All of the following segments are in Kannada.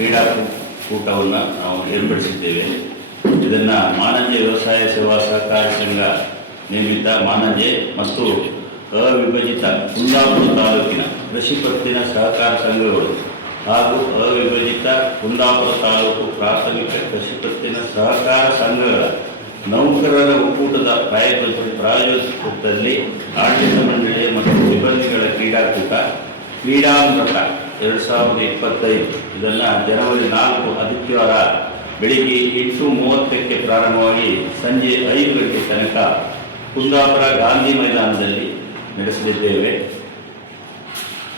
ಕ್ರೀಡಾಕೂಟವನ್ನು ನಾವು ಏರ್ಪಡಿಸಿದ್ದೇವೆ. ಇದನ್ನು ಮಾನಂಜೆ ವ್ಯವಸಾಯ ಸೇವಾ ಸಹಕಾರ ಸಂಘ ನೇಮಿತ ಮಾನಂಜೆ ಮತ್ತು ಅವಿಭಜಿತ ಕುಂದಾಪುರ ತಾಲೂಕಿನ ಕೃಷಿ ಪತ್ತಿನ ಸಹಕಾರ ಸಂಘಗಳು ಹಾಗೂ ಅವಿಭಜಿತ ಕುಂದಾಪುರ ತಾಲೂಕು ಪ್ರಾಥಮಿಕ ಕೃಷಿ ಪತ್ತಿನ ಸಹಕಾರ ಸಂಘಗಳ ನೌಕರರ ಒಕ್ಕೂಟದ ಪ್ರಾಯೋಜಕತ್ವದಲ್ಲಿ ಆಡಳಿತ ಮಂಡಳಿ ಮತ್ತು ಸಿಬ್ಬಂದಿಗಳ ಕ್ರೀಡಾಕೂಟ ಕ್ರೀಡಾಮೃತ 2025 ಇದನ್ನು ಜನವರಿ 4 ಆದಿತ್ಯವಾರ ಬೆಳಿಗ್ಗೆ 8:30ಕ್ಕೆ ಪ್ರಾರಂಭವಾಗಿ ಸಂಜೆ 5 ಗಂಟೆ ತನಕ ಕುಂದಾಪುರ ಗಾಂಧಿ ಮೈದಾನದಲ್ಲಿ ನಡೆಸಲಿದ್ದೇವೆ.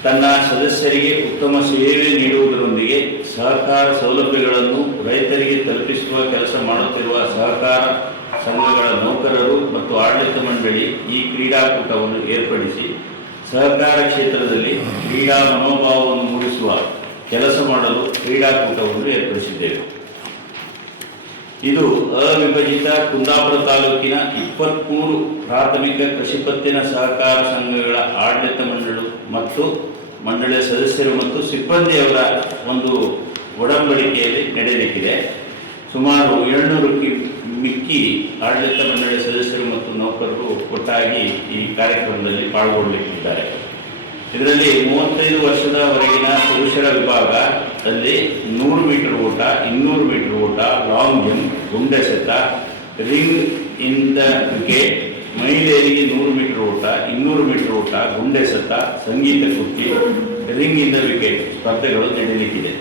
ತನ್ನ ಸದಸ್ಯರಿಗೆ ಉತ್ತಮ ಸೇವೆ ನೀಡುವುದರೊಂದಿಗೆ ಸಹಕಾರ ಸೌಲಭ್ಯಗಳನ್ನು ರೈತರಿಗೆ ತಲುಪಿಸುವ ಕೆಲಸ ಮಾಡುತ್ತಿರುವ ಸಹಕಾರ ಸಂಘಗಳ ನೌಕರರು ಮತ್ತು ಆಡಳಿತ ಮಂಡಳಿ ಈ ಕ್ರೀಡಾಕೂಟವನ್ನು ಏರ್ಪಡಿಸಿ ಸಹಕಾರ ಕ್ಷೇತ್ರದಲ್ಲಿ ಕ್ರೀಡಾ ಮನೋಭಾವವನ್ನು ಮೂಡಿಸುವ ಕೆಲಸ ಮಾಡಲು ಕ್ರೀಡಾಕೂಟವನ್ನು ಏರ್ಪಡಿಸಿದ್ದೇವೆ. ಇದು ಅವಿಭಜಿತ ಕುಂದಾಪುರ ತಾಲೂಕಿನ 23 ಪ್ರಾಥಮಿಕ ಕೃಷಿ ಪತ್ತಿನ ಸಹಕಾರ ಸಂಘಗಳ ಆಡಳಿತ ಮಂಡಳಿ ಮತ್ತು ಮಂಡಳಿಯ ಸದಸ್ಯರು ಮತ್ತು ಸಿಬ್ಬಂದಿಯವರ ಒಂದು ಒಡಂಬಡಿಕೆಯಲ್ಲಿ ನಡೆಯಲಿಕ್ಕಿದೆ. ಸುಮಾರು 700ಕ್ಕೆ ಮಿಕ್ಕಿ ಆಡಳಿತ ಮಂಡಳಿಯ ಸದಸ್ಯರು ಮತ್ತು ನೌಕರರು ಒಟ್ಟಾಗಿ ಈ ಕಾರ್ಯಕ್ರಮದಲ್ಲಿ ಪಾಲ್ಗೊಳ್ಳಲಿಕ್ಕಿದ್ದಾರೆ. ಇದರಲ್ಲಿ 35 ವರ್ಷದವರೆಗಿನ ಪುರುಷರ ವಿಭಾಗದಲ್ಲಿ 100 ಮೀಟರ್ ಓಟ, 200 ಮೀಟರ್ ಓಟ, ಲಾಂಗ್ ಜಂಪ್, ಗುಂಡೆಸೆತ, ರಿಂಗ್ ಇನ್ ದ ವಿಕೆಟ್, ಮಹಿಳೆಯರಿಗೆ 100 ಮೀಟರ್ ಓಟ, 200 ಮೀಟರ್ ಓಟ, ಗುಂಡೆಸೆತ, ಸಂಗೀತ ಕುರ್ಚಿ, ರಿಂಗ್ ಇನ್ ದ ವಿಕೆಟ್ ಸ್ಪರ್ಧೆಗಳು ನಡೆಯಲಿಕ್ಕಿದೆ.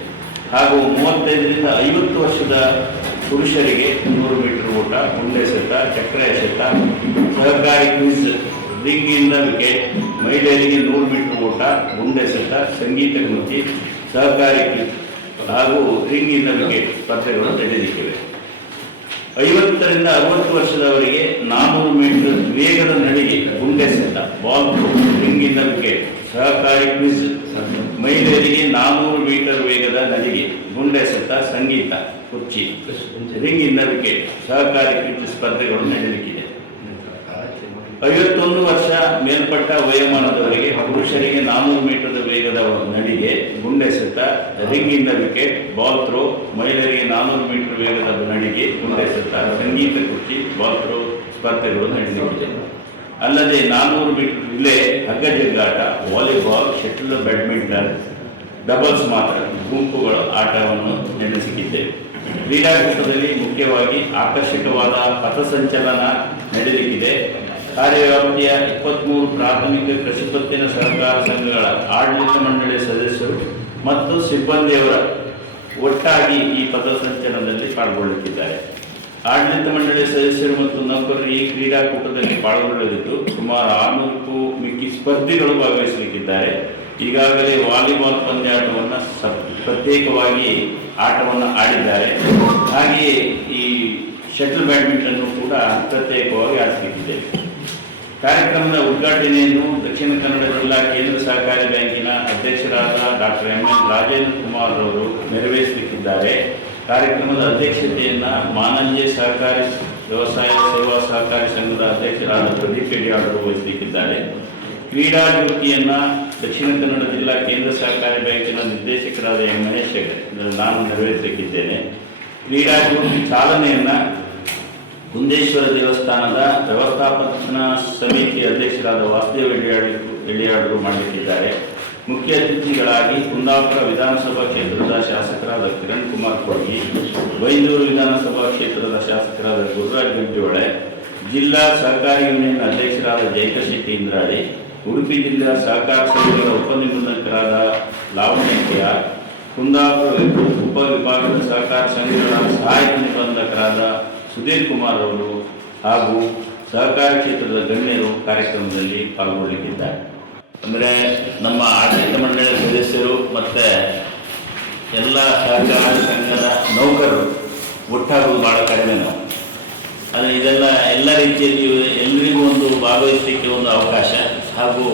ಹಾಗೂ 35ರಿಂದ 50 ವರ್ಷದ ಪುರುಷರಿಗೆ 100 ಮೀಟರ್ ಓಟ, ಗುಂಡೆಸೆತ, ಚಕ್ರ ಎಸೆತ, ಸಹಕಾರಿ quiz, ring in the wicket, ಮಹಿಳೆಯರಿಗೆ 100 ಮೀಟರ್ ಓಟ, ಗುಂಡೆಸೆತ, ಸಂಗೀತ ಕುರ್ಚಿ, ಸಹಕಾರಿ ಕ್ವಿಜ್ ಹಾಗೂ ರಿಂಗ್ ಇನ್ ದ ವಿಕೆಟ್ ಸ್ಪರ್ಧೆಗಳು ನಡೆಯಲಿಕ್ಕಿವೆ. 50ರಿಂದ 60 ವರ್ಷದವರಿಗೆ 400 ಮೀಟರ್ ವೇಗದ ನಡಿಗೆ, ಗುಂಡೆಸೆತ, ball throw, ring in the wicket, ಸಹಕಾರಿ ಕ್ವಿಜ್, ಮಹಿಳೆಯರಿಗೆ 400 ಮೀಟರ್ ವೇಗದ ನಡಿಗೆ, ಗುಂಡೆಸೆತ, ಸಂಗೀತ ಕುರ್ಚಿ, ರಿಂಗ್ ಇನ್ ದ ವಿಕೆಟ್, ಸಹಕಾರಿ ಕ್ವಿಜ್ ಸ್ಪರ್ಧೆಗಳು ನಡೆಯಲಿಕ್ಕಿದೆ. 51 ವರ್ಷ ಮೇಲ್ಪಟ್ಟ ವಯೋಮಾನದವರಿಗೆ ಪುರುಷರಿಗೆ 400 ಮೀಟರ್ ವೇಗದ ನಡಿಗೆ, ಗುಂಡೆಸೆತ, ring in the wicket, ball throw, ಮಹಿಳೆಯರಿಗೆ 400 ಮೀಟರ್ ವೇಗದ ನಡಿಗೆ, ಗುಂಡೆಸೆತ, ಸಂಗೀತ ಕುರ್ಚಿ, ಬಾಲ್ ಥ್ರೋ ಸ್ಪರ್ಧೆಗಳು ನಡೆಯಲಿದೆ. ಅಲ್ಲದೆ 400 ಮೀಟರ್ ರಿಲೇ, ಹಗ್ಗ ಜಗ್ಗಾಟ, ವಾಲಿಬಾಲ್, ಶಟಲ್ ಬ್ಯಾಡ್ಮಿಂಟನ್, ಡಬಲ್ಸ್ ಮಾತ್ರ ಗುಂಪುಗಳ ಆಟವನ್ನು ನಡೆಸಿದ್ದೇವೆ. ಕ್ರೀಡಾಕೂಟದಲ್ಲಿ ಮುಖ್ಯವಾಗಿ ಆಕರ್ಷಕವಾದ ಪಥಸಂಚಲನ ನಡೆಯಲಿಕ್ಕಿದೆ. ಕಾರ್ಯವ್ಯಾಪ್ತಿಯ 23 ಪ್ರಾಥಮಿಕ ಕೃಷಿ ಪತ್ತಿನ ಸಹಕಾರ ಸಂಘಗಳ ಆಡಳಿತ ಮಂಡಳಿಯ ಸದಸ್ಯರು ಮತ್ತು ಸಿಬ್ಬಂದಿಯವರ ಒಟ್ಟಾಗಿ ಈ ಪಥಸಂಚಲನದಲ್ಲಿ ಪಾಲ್ಗೊಳ್ಳುತ್ತಿದ್ದಾರೆ. ಆಡಳಿತ ಮಂಡಳಿಯ ಸದಸ್ಯರು ಮತ್ತು ನೌಕರರು ಈ ಕ್ರೀಡಾಕೂಟದಲ್ಲಿ ಪಾಲ್ಗೊಳ್ಳಲಿದ್ದು ಸುಮಾರು 600ಕ್ಕೂ ಮಿಕ್ಕಿ ಸ್ಪರ್ಧಿಗಳು ಭಾಗವಹಿಸಲಿಕ್ಕಿದ್ದಾರೆ. ಈಗಾಗಲೇ ವಾಲಿಬಾಲ್ ಪಂದ್ಯಾಟವನ್ನು ಪ್ರತ್ಯೇಕವಾಗಿ ಆಟವನ್ನು ಆಡಿದ್ದಾರೆ. ಹಾಗೆಯೇ ಈ ಶಟಲ್ ಬ್ಯಾಡ್ಮಿಂಟನ್ ಕೂಡ ಪ್ರತ್ಯೇಕವಾಗಿ ಆಡಿಸಲಿಕ್ಕಿದೆ. ಕಾರ್ಯಕ್ರಮದ ಉದ್ಘಾಟನೆಯನ್ನು ದಕ್ಷಿಣ ಕನ್ನಡ ಜಿಲ್ಲಾ ಕೇಂದ್ರ ಸಹಕಾರಿ ಬ್ಯಾಂಕಿನ ಅಧ್ಯಕ್ಷರಾದ ಡಾಕ್ಟರ್ ಎಂ.ಎನ್. ರಾಜೇಂದ್ರ ಕುಮಾರ್ ಅವರು ನೆರವೇರಿಸಲಿಕ್ಕಿದ್ದಾರೆ. ಕಾರ್ಯಕ್ರಮದ ಅಧ್ಯಕ್ಷತೆಯನ್ನು ಮಾನಂಜೆ ಸಹಕಾರಿ ವ್ಯವಸಾಯ ಸೇವಾ ಸಹಕಾರಿ ಸಂಘದ ಅಧ್ಯಕ್ಷರಾದ ಪ್ರದೀಪ್ ಯಡಿಯಾಳ್ ಅವರು ವಹಿಸಲಿಕ್ಕಿದ್ದಾರೆ. ಕ್ರೀಡಾ ಜ್ಯೋತಿಯನ್ನು ದಕ್ಷಿಣ ಕನ್ನಡ ಜಿಲ್ಲಾ ಕೇಂದ್ರ ಸಹಕಾರಿ ಬ್ಯಾಂಕಿನ ನಿರ್ದೇಶಕರಾದ ಎಂ. ಮಹೇಶ್ ಇದನ್ನು ನಾನು ನೆರವೇರಿಸಲಿಕ್ಕಿದ್ದೇನೆ. ಕ್ರೀಡಾ ಜ್ಯೋತಿ ಚಾಲನೆಯನ್ನು ಕುಂದೇಶ್ವರ ದೇವಸ್ಥಾನದ ವ್ಯವಸ್ಥಾಪನಾ ಸಮಿತಿ ಅಧ್ಯಕ್ಷರಾದ ವಾಸುದೇವ ಯಡಿಯಾಳರು ಮಾಡಲಿಕ್ಕಿದ್ದಾರೆ. ಮುಖ್ಯ ಅತಿಥಿಗಳಾಗಿ ಕುಂದಾಪುರ ವಿಧಾನಸಭಾ ಕ್ಷೇತ್ರದ ಶಾಸಕರಾದ ಕಿರಣ್ ಕುಮಾರ್ ಕೊಡ್ಗಿ, ಬೈಂದೂರು ವಿಧಾನಸಭಾ ಕ್ಷೇತ್ರದ ಶಾಸಕರಾದ ಗುರುರಾಜ್ ಗಂಟಿಹೊಳೆ, ಜಿಲ್ಲಾ ಸಹಕಾರಿ ಯೂನಿಯನ್ ಅಧ್ಯಕ್ಷರಾದ ಜಯಂತ ಶೆಟ್ಟಿ ಇಂದ್ರಾಡಿ, ಉಡುಪಿ ಜಿಲ್ಲಾ ಸಹಕಾರ ಸಂಘಗಳ ಉಪನಿಬಂಧಕರಾದ ಲಾವಣ್ಯ ಕೆಆರ್, ಕುಂದಾಪುರ ಉಪವಿಭಾಗದ ಸಹಕಾರ ಸಂಘಗಳ ಸಹಾಯಕ ನಿಬಂಧಕರಾದ ಸುಧೀರ್ ಕುಮಾರ್ ಅವರು ಹಾಗೂ ಸಹಕಾರ ಕ್ಷೇತ್ರದ ಗಣ್ಯರು ಕಾರ್ಯಕ್ರಮದಲ್ಲಿ ಪಾಲ್ಗೊಳ್ಳಲಿಕ್ಕಿದ್ದಾರೆ. ಅಂದರೆ ನಮ್ಮ ಆಡಳಿತ ಮಂಡಳಿಯ ಸದಸ್ಯರು ಮತ್ತು ಎಲ್ಲ ಸಹಕಾರ ಸಂಘದ ನೌಕರರು ಒಟ್ಟಾಗುವುದು ಭಾಳ ಕಡಿಮೆ. ನಾವು ಆದರೆ ಇದೆಲ್ಲ ಎಲ್ಲ ರೀತಿಯಲ್ಲಿ ಎಲ್ಲರಿಗೂ ಒಂದು ಭಾಗವಹಿಸಲಿಕ್ಕೆ ಒಂದು ಅವಕಾಶ ಹಾಗೂ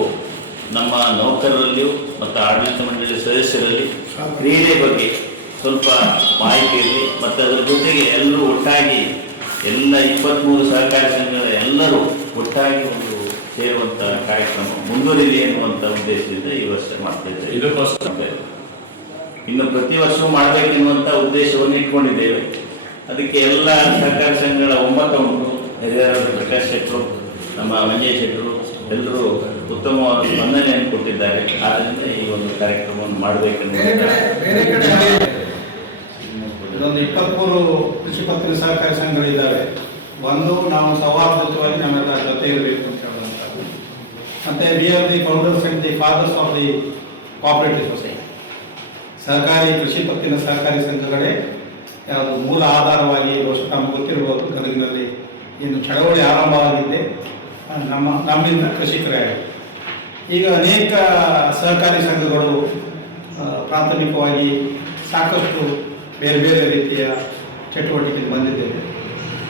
ನಮ್ಮ ನೌಕರರಲ್ಲಿಯೂ ಮತ್ತು ಆಡಳಿತ ಮಂಡಳಿಯ ಸದಸ್ಯರಲ್ಲಿ ಕ್ರೀಡೆ ಬಗ್ಗೆ ಸ್ವಲ್ಪ ಮಾಹಿತಿ ಇರಲಿ ಮತ್ತು ಅದರ ಜೊತೆಗೆ ಎಲ್ಲರೂ ಒಟ್ಟಾಗಿ ಎಲ್ಲ 23 ಸಹಕಾರಿ ಸಂಘದ ಎಲ್ಲರೂ ಒಟ್ಟಾಗಿ ಒಂದು ಸೇರುವಂಥ ಕಾರ್ಯಕ್ರಮ ಮುಂದುವರಿಲಿ ಎನ್ನುವಂಥ ಉದ್ದೇಶದಿಂದ ಈ ವರ್ಷ ಮಾಡ್ತಾ ಇದ್ದೇವೆ. ಇದು ಫಸ್ಟ್ ಇನ್ನು ಪ್ರತಿ ವರ್ಷವೂ ಮಾಡಬೇಕೆನ್ನುವಂಥ ಉದ್ದೇಶವನ್ನು ಇಟ್ಕೊಂಡಿದ್ದೇವೆ. ಅದಕ್ಕೆ ಎಲ್ಲ ಸಹಕಾರ ಸಂಘಗಳ ಒಮ್ಮತ ಉಂಟು. ಹಿರಿಯರಾದ ಪ್ರಕಾಶ್ ಶೆಟ್ಟರು, ನಮ್ಮ ಮಂಜೇಶ್ ಶೆಟ್ಟರು ಎಲ್ಲರೂ ಉತ್ತಮವಾದ ಸ್ಪಂದನೆಯನ್ನು ಕೊಟ್ಟಿದ್ದಾರೆ. ಆದ್ದರಿಂದ ಈ ಒಂದು ಕಾರ್ಯಕ್ರಮವನ್ನು ಮಾಡಬೇಕೆಂದು ಇದೊಂದು 23 ಕೃಷಿ ಪತ್ತಿನ ಸಹಕಾರಿ ಸಂಘಗಳಿದ್ದಾವೆ. ಒಂದು, ನಾವು ಸೌಹಾರ್ದಯುತವಾಗಿ ನಾವೆಲ್ಲ ಜೊತೆ ಇರಬೇಕು ಅಂತ ಹೇಳುವಂಥದ್ದು. ಮತ್ತು we are the founders and the fathers of the cooperative society. ಸಹಕಾರಿ ಕೃಷಿ ಪತ್ತಿನ ಸಹಕಾರಿ ಸಂಘಗಳೇ ಯಾವುದು ಮೂಲ ಆಧಾರವಾಗಿ ನಮಗೆ ಗೊತ್ತಿರಬಹುದು. ಗದಗಿನಲ್ಲಿ ಏನು ಚಳವಳಿ ಆರಂಭವಾಗಿದ್ದೆ ನಮ್ಮಿಂದ ಕೃಷಿಕರೇ. ಈಗ ಅನೇಕ ಸಹಕಾರಿ ಸಂಘಗಳು ಪ್ರಾಥಮಿಕವಾಗಿ ಸಾಕಷ್ಟು ಬೇರೆ ಬೇರೆ ರೀತಿಯ ಚಟುವಟಿಕೆಗೆ ಬಂದಿದ್ದೇವೆ.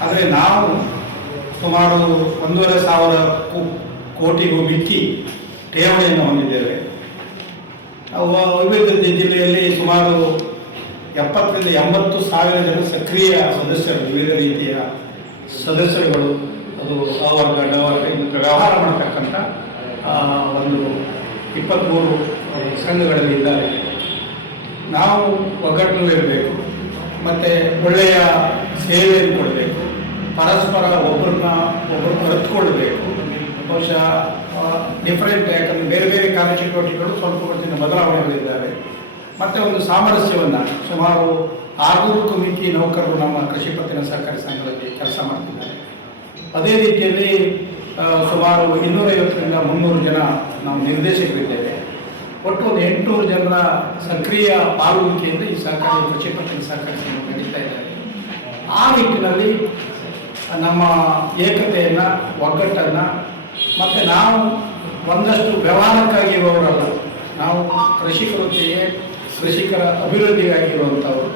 ಆದರೆ ನಾವು ಸುಮಾರು 1,500 ಕೋಟಿಗೂ ಮಿಕ್ಕಿ ಠೇವಣಿಯನ್ನು ಹೊಂದಿದ್ದೇವೆ. ವಿವಿಧ ಜಿಲ್ಲೆಯಲ್ಲಿ ಸುಮಾರು 70 ರಿಂದ 80 ಸಾವಿರ ಜನ ಸಕ್ರಿಯ ಸದಸ್ಯರು, ವಿವಿಧ ರೀತಿಯ ಸದಸ್ಯರುಗಳು, ಅದು ಅವರ್ಗ ಡವರ್ಗ ವ್ಯವಹಾರ ಮಾಡತಕ್ಕಂಥ ಒಂದು 23 ಸಂಘಗಳಲ್ಲಿ ಇದ್ದಾರೆ. ನಾವು ಒಗ್ಗಟ್ಟಿನಲ್ಲಿರಬೇಕು ಮತ್ತು ಒಳ್ಳೆಯ ಸೇವೆಯನ್ನು ಕೊಡಬೇಕು, ಪರಸ್ಪರ ಒಬ್ಬರು ಅರಿತುಕೊಳ್ಬೇಕು. ಬಹುಶಃ ಡಿಫರೆಂಟ್, ಯಾಕಂದರೆ ಬೇರೆ ಬೇರೆ ಕಾರ್ಯಚಟುವಟಿಕೆಗಳು ಸ್ವಲ್ಪ ಮಟ್ಟಿನ ಬದಲಾವಣೆಗಳಿದ್ದಾವೆ. ಮತ್ತು ಒಂದು ಸಾಮರಸ್ಯವನ್ನು, ಸುಮಾರು 600ಕ್ಕೂ ಮಿಕ್ಕಿ ನೌಕರರು ನಮ್ಮ ಕೃಷಿ ಪತ್ತಿನ ಸಹಕಾರಿ ಸಂಘದಲ್ಲಿ ಕೆಲಸ ಮಾಡ್ತಿದ್ದಾರೆ. ಅದೇ ರೀತಿಯಲ್ಲಿ ಸುಮಾರು 250 ರಿಂದ 300 ಜನ ನಾವು ನಿರ್ದೇಶಕರಿದ್ದೇವೆ. ಒಟ್ಟು ಒಂದು 800 ಜನರ ಸಕ್ರಿಯ ಪಾಲ್ಗೊಳ್ಳುವಿಕೆಯಿಂದ ಈ ಸಹಕಾರಿ ಕೃಷಿ ಪತ್ತಿನ ಸಹಕಾರಿ ಸಂಘ ನಡೀತಾ ಇದ್ದಾರೆ. ಆ ನಿಟ್ಟಿನಲ್ಲಿ ನಮ್ಮ ಏಕತೆಯನ್ನು, ಒಗ್ಗಟ್ಟನ್ನು, ಮತ್ತು ನಾವು ಒಂದಷ್ಟು ವ್ಯವಹಾರಕ್ಕಾಗಿ ಇರುವವರಲ್ಲ, ನಾವು ಕೃಷಿಕರೊಂದಿಗೆ ಕೃಷಿಕರ ಅಭಿವೃದ್ಧಿಗಾಗಿರುವಂಥವರು.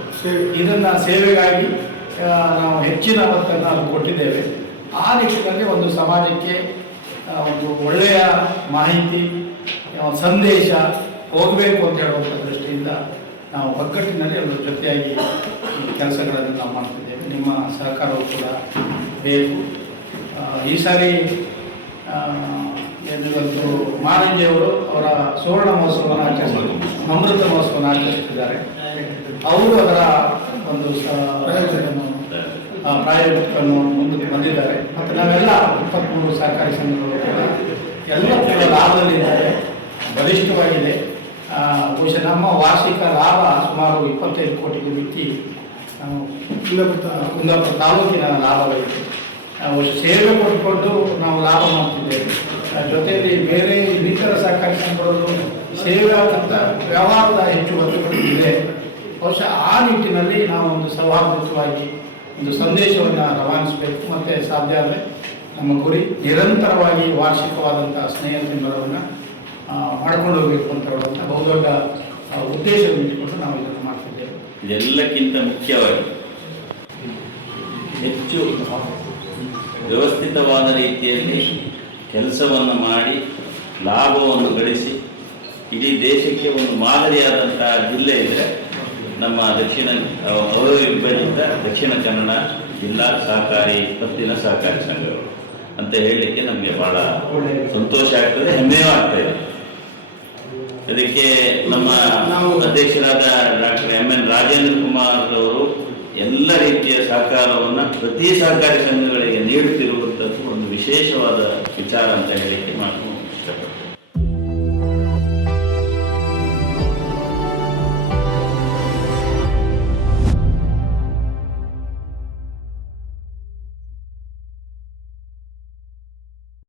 ಇದನ್ನು ಸೇವೆಗಾಗಿ ನಾವು ಹೆಚ್ಚಿನ ಒತ್ತನ್ನು ಅದು ಕೊಟ್ಟಿದ್ದೇವೆ. ಆ ನಿಟ್ಟಿನಲ್ಲಿ ಒಂದು ಸಮಾಜಕ್ಕೆ ಒಂದು ಒಳ್ಳೆಯ ಮಾಹಿತಿ, ಸಂದೇಶ ಹೋಗಬೇಕು ಅಂತ ಹೇಳುವಂಥ ದೃಷ್ಟಿಯಿಂದ ನಾವು ಒಗ್ಗಟ್ಟಿನಲ್ಲಿ ಒಂದು ಜೊತೆಯಾಗಿ ಕೆಲಸಗಳನ್ನು ನಾವು ಮಾಡ್ತಿದ್ದೇವೆ. ನಿಮ್ಮ ಸಹಕಾರವು ಕೂಡ ಬೇಕು. ಈ ಸಾರಿ ಇವತ್ತು ಮಾರಂಜಿಯವರು ಅವರ ಸುವರ್ಣ ಮಹೋತ್ಸವವನ್ನು ಅಮೃತ ಮಹೋತ್ಸವವನ್ನು ಆಚರಿಸುತ್ತಿದ್ದಾರೆ. ಅವರು ಅದರ ಒಂದು ಪ್ರಾಯೋಜಕವನ್ನು ಮುಂದಕ್ಕೆ ಬಂದಿದ್ದಾರೆ. ಮತ್ತು ನಾವೆಲ್ಲ 23 ಸಹಕಾರಿ ಸಂಘಗಳು ಎಲ್ಲ ಕೂಡ ಲಾಭದಲ್ಲಿದ್ದಾರೆ, ಬಲಿಷ್ಠವಾಗಿದೆ. ಬಹುಶಃ ನಮ್ಮ ವಾರ್ಷಿಕ ಲಾಭ ಸುಮಾರು 25 ಕೋಟಿಗೂ ಮಿಕ್ಕಿ ಕುಂದಾಪುರ ತಾಲೂಕಿನ ಲಾಭಗಳಿದೆ. ಬಹುಶಃ ಸೇವೆ ಕೊಟ್ಟುಕೊಂಡು ನಾವು ಲಾಭ ಮಾಡ್ತಿದ್ದೇವೆ. ಜೊತೆಯಲ್ಲಿ ಬೇರೆ ಇನ್ನಿತರ ಸಹಕಾರಿ ಸಂಘಗಳು ಸೇವೆ ಆದಂಥ ವ್ಯವಹಾರದ ಹೆಚ್ಚು ಒತ್ತುಗಳಿದೆ. ಬಹುಶಃ ಆ ನಿಟ್ಟಿನಲ್ಲಿ ನಾವು ಒಂದು ಸೌಹಾರ್ದಯುತವಾಗಿ ಒಂದು ಸಂದೇಶವನ್ನು ರವಾನಿಸಬೇಕು. ಮತ್ತು ಸಾಧ್ಯ ಆದರೆ ನಮ್ಮ ಗುರಿ ನಿರಂತರವಾಗಿ ವಾರ್ಷಿಕವಾದಂಥ ಸ್ನೇಹ ಸಂಬರವನ್ನು ಮಾಡ್ಕೊಂಡು ಹೋಗಬೇಕು ಅಂತ ಹೇಳುವಂಥ ಬಹುದೊಡ್ಡ ಉದ್ದೇಶವನ್ನು ಇಟ್ಟುಕೊಂಡು ನಾವು ಇದನ್ನು ಮಾಡ್ತಿದ್ದೇವೆ. ಇದೆಲ್ಲಕ್ಕಿಂತ ಮುಖ್ಯವಾಗಿ ಹೆಚ್ಚು ವ್ಯವಸ್ಥಿತವಾದ ರೀತಿಯಲ್ಲಿ ಕೆಲಸವನ್ನು ಮಾಡಿ ಲಾಭವನ್ನು ಗಳಿಸಿ ಇಡೀ ದೇಶಕ್ಕೆ ಒಂದು ಮಾದರಿಯಾದಂಥ ಜಿಲ್ಲೆ ಇದ್ದರೆ ನಮ್ಮ ಅವಿಭಜಿತ ದಕ್ಷಿಣ ಕನ್ನಡ ಜಿಲ್ಲಾ ಸಹಕಾರಿ ಪತ್ತಿನ ಸಹಕಾರಿ ಸಂಘಗಳು ಅಂತ ಹೇಳಲಿಕ್ಕೆ ನಮಗೆ ಬಹಳ ಸಂತೋಷ ಆಗ್ತದೆ, ಹೆಮ್ಮೆಯೂ ಆಗ್ತಾಯಿದೆ. ಅದಕ್ಕೆ ನಮ್ಮ ಅಧ್ಯಕ್ಷರಾದ ಡಾಕ್ಟರ್ ಎಂ.ಎನ್. ರಾಜೇಂದ್ರ ಕುಮಾರ್ ಅವರು ಎಲ್ಲ ರೀತಿಯ ಸಹಕಾರವನ್ನು ಪ್ರತಿ ಸಹಕಾರಿ ಸಂಘಗಳಿಗೆ ನೀಡುತ್ತಿರುವಂಥದ್ದು ಒಂದು ವಿಶೇಷವಾದ ವಿಚಾರ ಅಂತ ಹೇಳಿ